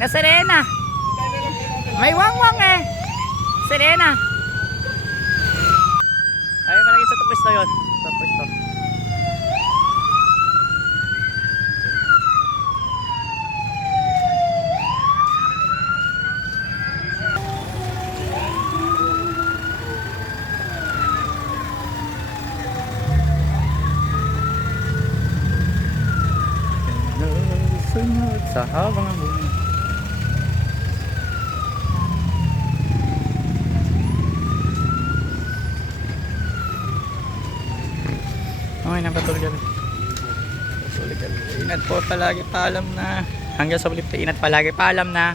Na Serena. May wangwang eh. Serena. Ay, malagay sa tapos to yun. Tapos to. Sunod sa habang ang buhay. Okay, napatulog kami. Ingat po palagi, paalam na. Hanggang sa ulit, ingat palagi, paalam na.